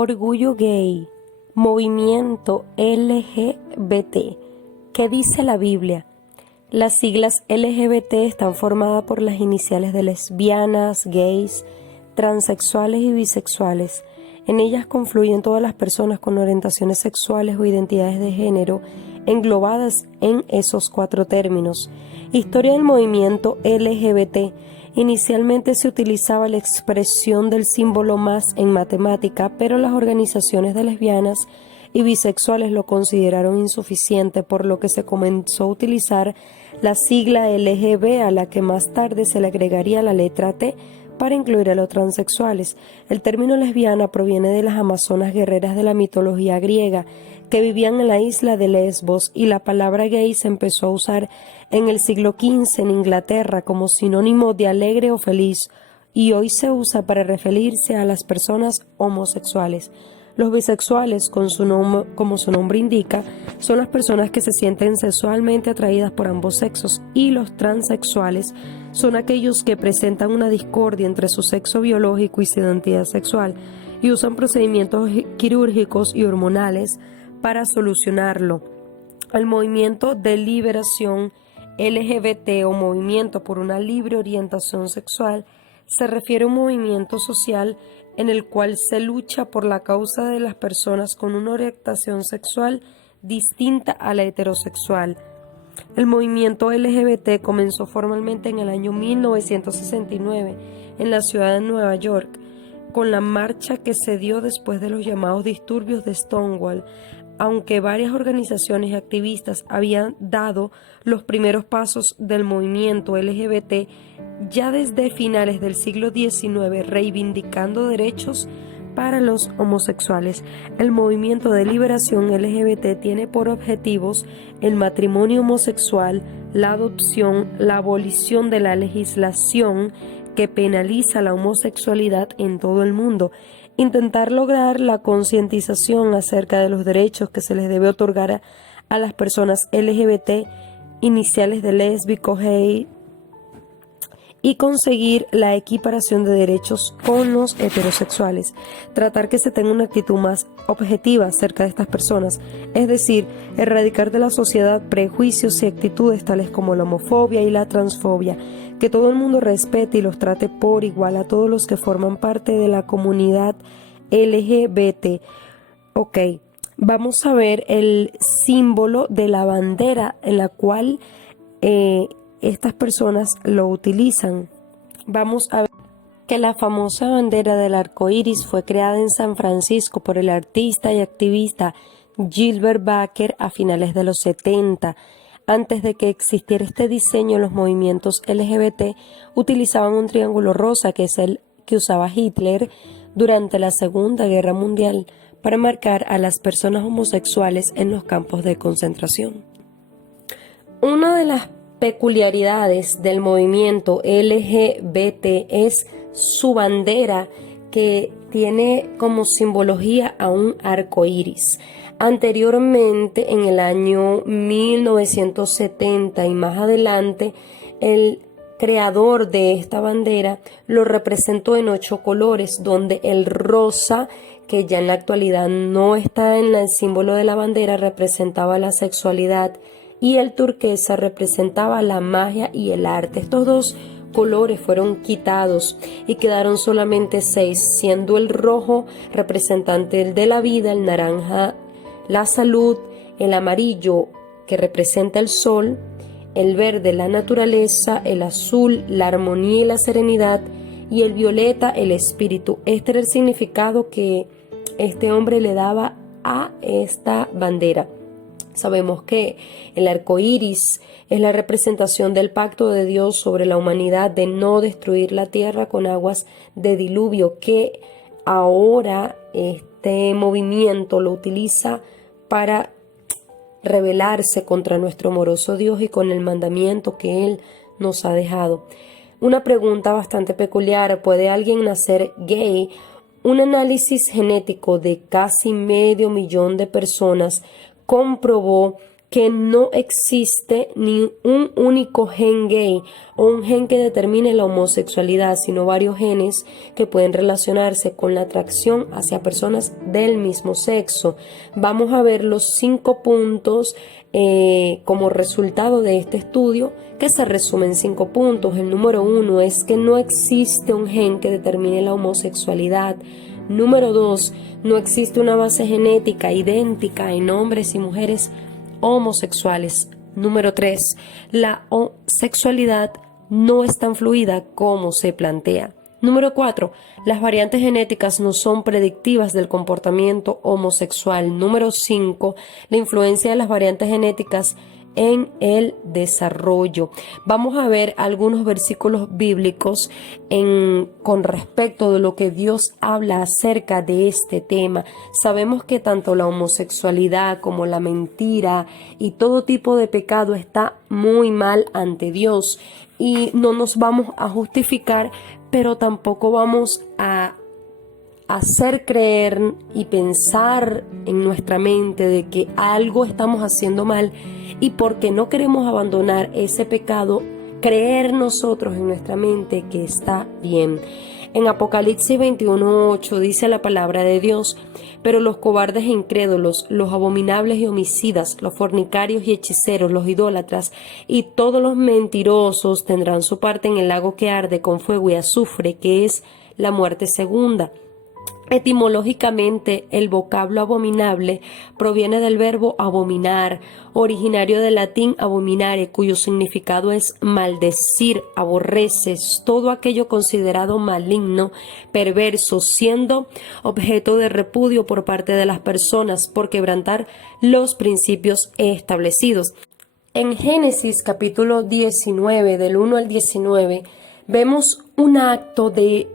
Orgullo gay, movimiento LGBT. ¿Qué dice la Biblia? Las siglas LGBT están formadas por las iniciales de lesbianas, gays, transexuales y bisexuales. En ellas confluyen todas las personas con orientaciones sexuales o identidades de género englobadas en esos 4 términos. Historia del movimiento LGBT. Inicialmente se utilizaba la expresión del símbolo más en matemática, pero las organizaciones de lesbianas y bisexuales lo consideraron insuficiente, por lo que se comenzó a utilizar la sigla LGB, a la que más tarde se le agregaría la letra T para incluir a los transexuales. El término lesbiana proviene de las amazonas guerreras de la mitología griega que vivían en la isla de Lesbos, y la palabra gay se empezó a usar en el siglo XV en Inglaterra como sinónimo de alegre o feliz, y hoy se usa para referirse a las personas homosexuales. Los bisexuales, como su nombre indica, son las personas que se sienten sexualmente atraídas por ambos sexos, y los transexuales son aquellos que presentan una discordia entre su sexo biológico y su identidad sexual y usan procedimientos quirúrgicos y hormonales para solucionarlo. El movimiento de liberación LGBT o movimiento por una libre orientación sexual se refiere a un movimiento social en el cual se lucha por la causa de las personas con una orientación sexual distinta a la heterosexual. El movimiento LGBT comenzó formalmente en el año 1969 en la ciudad de Nueva York, con la marcha que se dio después de los llamados disturbios de Stonewall. Aunque varias organizaciones y activistas habían dado los primeros pasos del movimiento LGBT ya desde finales del siglo XIX, reivindicando derechos para los homosexuales, el movimiento de liberación LGBT tiene por objetivos el matrimonio homosexual, la adopción, la abolición de la legislación que penaliza la homosexualidad en todo el mundo, intentar lograr la concientización acerca de los derechos que se les debe otorgar a las personas LGBT, iniciales de lésbico, gay, y conseguir la equiparación de derechos con los heterosexuales, tratar que se tenga una actitud más objetiva acerca de estas personas, es decir, erradicar de la sociedad prejuicios y actitudes tales como la homofobia y la transfobia, que todo el mundo respete y los trate por igual a todos los que forman parte de la comunidad LGBT. Ok, vamos a ver el símbolo de la bandera en la cual estas personas lo utilizan. Vamos a ver que la famosa bandera del arco iris fue creada en San Francisco por el artista y activista Gilbert Baker a finales de los 70. Antes de que existiera este diseño, los movimientos LGBT utilizaban un triángulo rosa, que es el que usaba Hitler durante la Segunda Guerra Mundial para marcar a las personas homosexuales en los campos de concentración. Una de las peculiaridades del movimiento LGBT es su bandera, que tiene como simbología a un arco iris. Anteriormente, en el año 1970 y más adelante, el creador de esta bandera lo representó en 8 colores, donde el rosa, que ya en la actualidad no está en el símbolo de la bandera, representaba la sexualidad, y el turquesa representaba la magia y el arte. Estos 2 colores fueron quitados y quedaron solamente 6, siendo el rojo representante el de la vida, el naranja la salud, el amarillo que representa el sol, el verde la naturaleza, el azul la armonía y la serenidad, y el violeta el espíritu. Este era el significado que este hombre le daba a esta bandera. Sabemos que el arco iris es la representación del pacto de Dios sobre la humanidad de no destruir la tierra con aguas de diluvio, que ahora este movimiento lo utiliza para rebelarse contra nuestro amoroso Dios y con el mandamiento que Él nos ha dejado. Una pregunta bastante peculiar: ¿puede alguien nacer gay? Un análisis genético de casi 500,000 de personas comprobó que no existe ni un único gen gay o un gen que determine la homosexualidad, sino varios genes que pueden relacionarse con la atracción hacia personas del mismo sexo. Vamos a ver los 5 puntos como resultado de este estudio, que se resume en 5 puntos. El número 1 es que no existe un gen que determine la homosexualidad. Número 2, no existe una base genética idéntica en hombres y mujeres homosexuales. Número 3, la sexualidad no es tan fluida como se plantea. Número 4, las variantes genéticas no son predictivas del comportamiento homosexual. Número 5, la influencia de las variantes genéticas en el desarrollo. Vamos a ver algunos versículos bíblicos con respecto de lo que Dios habla acerca de este tema. Sabemos que tanto la homosexualidad como la mentira y todo tipo de pecado está muy mal ante Dios, y no nos vamos a justificar, pero tampoco vamos a hacer creer y pensar en nuestra mente de que algo estamos haciendo mal, y porque no queremos abandonar ese pecado, creer nosotros en nuestra mente que está bien. En Apocalipsis 21:8 dice la palabra de Dios: pero los cobardes e incrédulos, los abominables y homicidas, los fornicarios y hechiceros, los idólatras y todos los mentirosos tendrán su parte en el lago que arde con fuego y azufre, que es la muerte segunda. Etimológicamente, el vocablo abominable proviene del verbo abominar, originario del latín abominare, cuyo significado es maldecir, aborreces, todo aquello considerado maligno, perverso, siendo objeto de repudio por parte de las personas por quebrantar los principios establecidos. En Génesis capítulo 19, del 1 al 19, vemos un acto de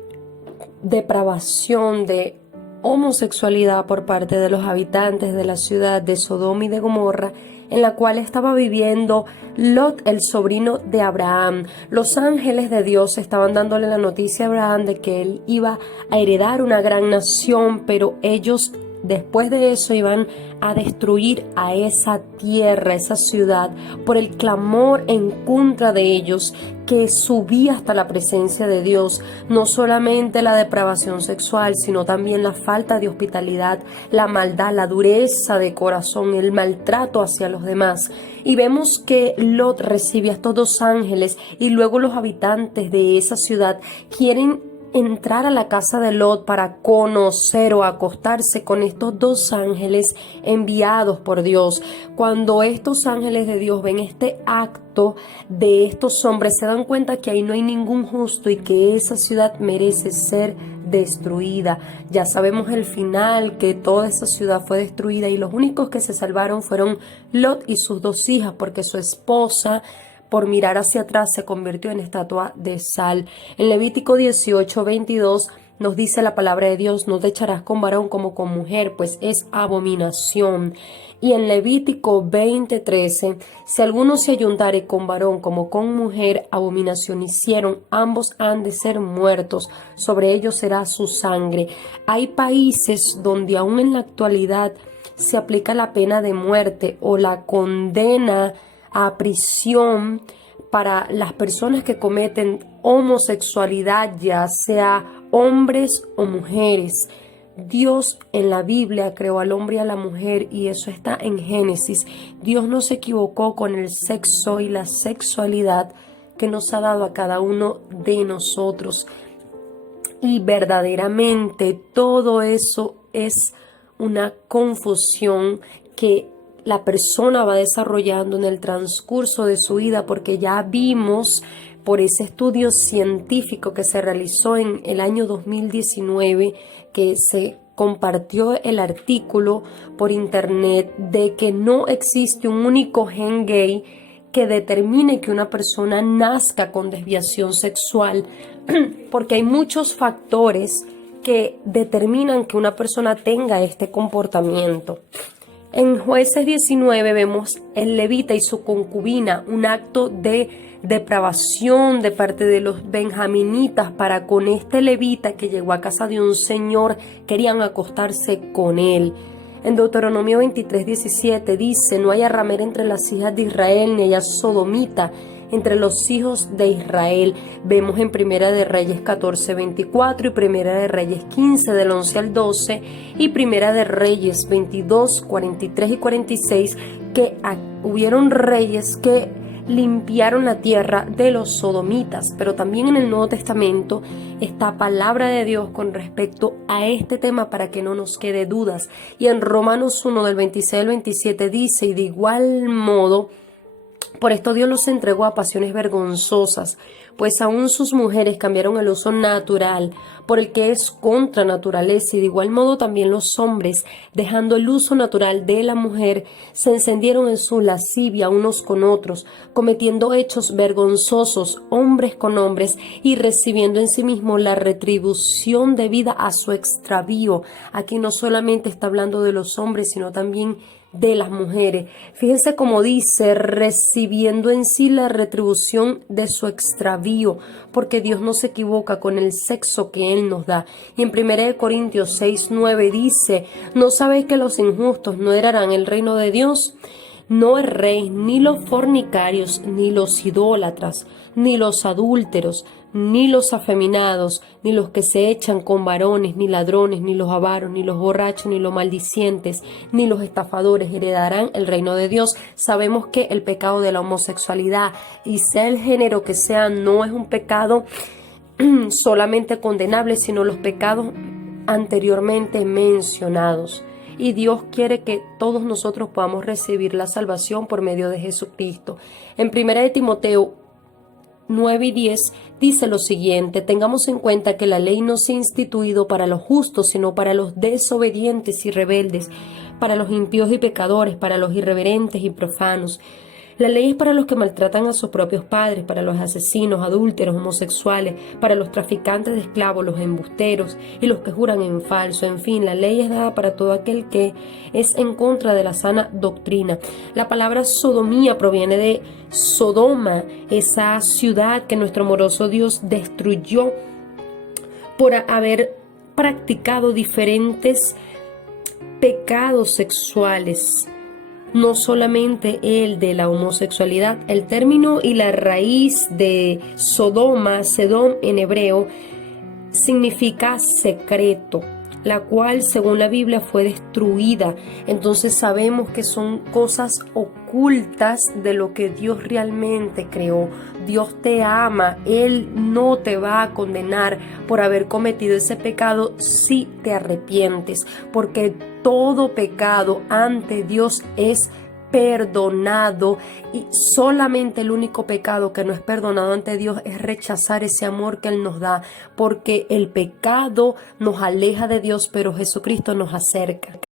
depravación, de homosexualidad por parte de los habitantes de la ciudad de Sodoma y de Gomorra, en la cual estaba viviendo Lot, el sobrino de Abraham. Los ángeles de Dios estaban dándole la noticia a Abraham de que él iba a heredar una gran nación, pero ellos después de eso iban a destruir a esa tierra, esa ciudad, por el clamor en contra de ellos que subía hasta la presencia de Dios. No solamente la depravación sexual, sino también la falta de hospitalidad, la maldad, la dureza de corazón, el maltrato hacia los demás. Y vemos que Lot recibe a estos 2 ángeles, y luego los habitantes de esa ciudad quieren entrar a la casa de Lot para conocer o acostarse con estos 2 ángeles enviados por Dios. Cuando estos ángeles de Dios ven este acto de estos hombres, se dan cuenta que ahí no hay ningún justo y que esa ciudad merece ser destruida. Ya sabemos el final, que toda esa ciudad fue destruida y los únicos que se salvaron fueron Lot y sus 2 hijas, porque su esposa, por mirar hacia atrás, se convirtió en estatua de sal. En Levítico 18:22 nos dice la palabra de Dios: no te echarás con varón como con mujer, pues es abominación. Y en Levítico 20:13, si alguno se ayuntare con varón como con mujer, abominación hicieron, ambos han de ser muertos, sobre ellos será su sangre. Hay países donde aún en la actualidad se aplica la pena de muerte o la condena a prisión para las personas que cometen homosexualidad, ya sea hombres o mujeres. Dios en la Biblia creó al hombre y a la mujer, y eso está en Génesis. Dios no se equivocó con el sexo y la sexualidad que nos ha dado a cada uno de nosotros. Y verdaderamente todo eso es una confusión que la persona va desarrollando en el transcurso de su vida, porque ya vimos por ese estudio científico que se realizó en el año 2019, que se compartió el artículo por internet, de que no existe un único gen gay que determine que una persona nazca con desviación sexual, porque hay muchos factores que determinan que una persona tenga este comportamiento. En Jueces 19 vemos el levita y su concubina, un acto de depravación de parte de los benjaminitas para con este levita que llegó a casa de un señor, querían acostarse con él. En Deuteronomio 23:17 dice: no haya ramera entre las hijas de Israel, ni haya sodomita entre los hijos de Israel. Vemos en Primera de Reyes 14:24 y Primera de Reyes 15 del 11 al 12 y Primera de Reyes 22, 43 y 46 que hubieron reyes que limpiaron la tierra de los sodomitas. Pero también en el Nuevo Testamento está palabra de Dios con respecto a este tema para que no nos quede dudas. Y en Romanos 1 del 26 al 27 dice: y de igual modo, por esto Dios los entregó a pasiones vergonzosas, pues aún sus mujeres cambiaron el uso natural por el que es contra naturaleza, y de igual modo también los hombres, dejando el uso natural de la mujer, se encendieron en su lascivia unos con otros, cometiendo hechos vergonzosos hombres con hombres y recibiendo en sí mismo la retribución debida a su extravío. Aquí no solamente está hablando de los hombres, sino también de las mujeres. Fíjense cómo dice: recibiendo en sí la retribución de su extravío, porque Dios no se equivoca con el sexo que Él nos da. Y en 1 Corintios 6:9 dice: ¿no sabéis que los injustos no heredarán el reino de Dios? No erréis, ni los fornicarios, ni los idólatras, ni los adúlteros, ni los afeminados, ni los que se echan con varones, ni ladrones, ni los avaros, ni los borrachos, ni los maldicientes, ni los estafadores heredarán el reino de Dios. Sabemos que el pecado de la homosexualidad, y sea el género que sea, no es un pecado solamente condenable, sino los pecados anteriormente mencionados. Y Dios quiere que todos nosotros podamos recibir la salvación por medio de Jesucristo. En 1 de Timoteo 9 y 10 dice lo siguiente: tengamos en cuenta que la ley no se ha instituido para los justos, sino para los desobedientes y rebeldes, para los impíos y pecadores, para los irreverentes y profanos. La ley es para los que maltratan a sus propios padres, para los asesinos, adúlteros, homosexuales, para los traficantes de esclavos, los embusteros y los que juran en falso. En fin, la ley es dada para todo aquel que es en contra de la sana doctrina. La palabra sodomía proviene de Sodoma, esa ciudad que nuestro amoroso Dios destruyó por haber practicado diferentes pecados sexuales. No solamente el de la homosexualidad. El término y la raíz de Sodoma, Sedom en hebreo, significa secreto, la cual según la Biblia fue destruida. Entonces sabemos que son cosas ocultas de lo que Dios realmente creó. Dios te ama, Él no te va a condenar por haber cometido ese pecado si te arrepientes, porque todo pecado ante Dios es perdonado, y solamente el único pecado que no es perdonado ante Dios es rechazar ese amor que Él nos da, porque el pecado nos aleja de Dios, pero Jesucristo nos acerca.